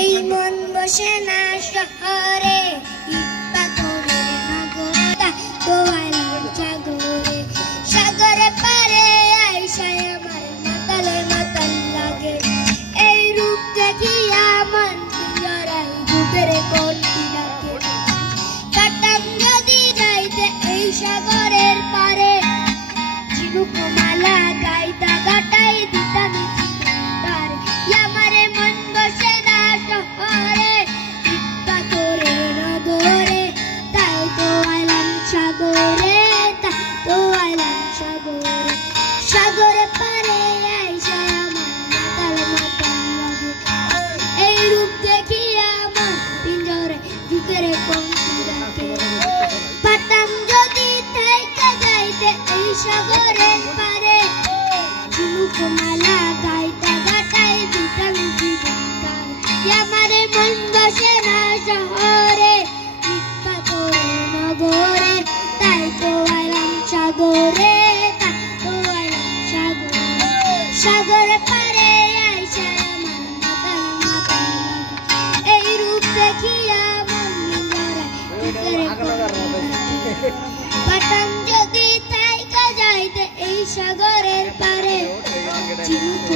এই মন বসে না শহরে পাথরে নগদা দোয়ালাম সাগরে সাগরে পারে আইসায় আমার মাতালে মাতাল লাগে এই রূপ দেখিয়া মন জড়াই বুকের কোটি ডাকে কাটাম যদি যাইতে এই সাগরের পারে ঝিনুক মালা গাইতা গাটাই দিতাম তার আমারে মন বসে না শহরে পাথরে নগরে তাই তো আইলাম সাগরে তাই তো আইলাম সাগরে সাগরে পারে আইসা আমার মাতাল মাতাল লাগে এই রূপ দেখিয়া আমার পিঞ্জরে বুকের কমতি ডাকে পাতাম যদি থাইকা যাইতে এই সাগরের পারে ঝিনুক মালা গাইতা গাটাই দিতাম জীবনকাল আমারে মন বসে না শহরে পাথরে নগরে তাই তো আইলাম সাগরে তাই তো আইলাম সাগরে সাগরে পারে আইসা আমার মাতাল মাতাল লাগে এই রূপ দেখিয়া মন জড়াই পাতাম যদি থাইকা যাইতে এই সাগরের পারে ঝিনুক